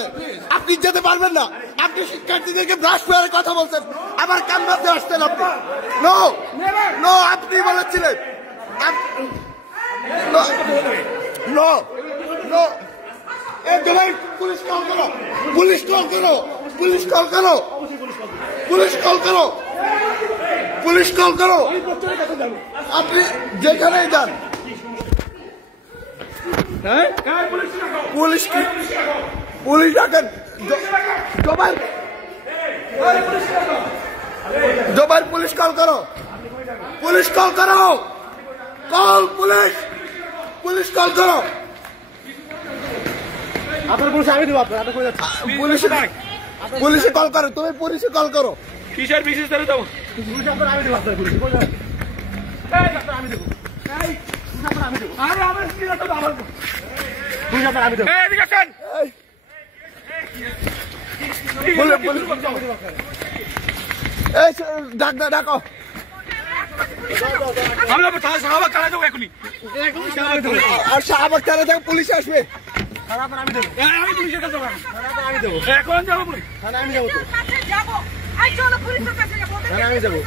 আছে, আপনি যেতে পারবেন না। আপনি শিক্ষার্থীদেরকে ব্রাশ করে কথা বলছেন, আবার ক্যাম্পাসে আসছেন আপনি। নো নো, আপনি বলেছিলেন। নো নো, পুলিশ কল করো, পুলিশ কল করো, পুলিশ কল করো, পুলিশ কল করো, পুলিশ কল করো। আপনি যেখানেই যান, পুলিশ কি, পুলিশ ডাকেন। জোবাইর পুলিশ কল করো, পুলিশ কল করো, কল পুলিশ, পুলিশ কল করো। আপনার পুলিশ আমি দেবো, আপনার পুলিশে কল করো, তুমি পুলিশে কল করো। কিসের বিশেষ ধরে দেবো, পুলিশ আপনার আমি দেবো, আপনার পুলিশ আমি দেবো, আমি দেবো, আমার পুলিশ আপনার আমি দেবো। এদিকে আসেন, ডাকো। আর শাহবাগ থানা থেকে পুলিশ আসবে। আমি পুলিশের কাছে এখন যাবো, আমি যাবো, আমি যাবো।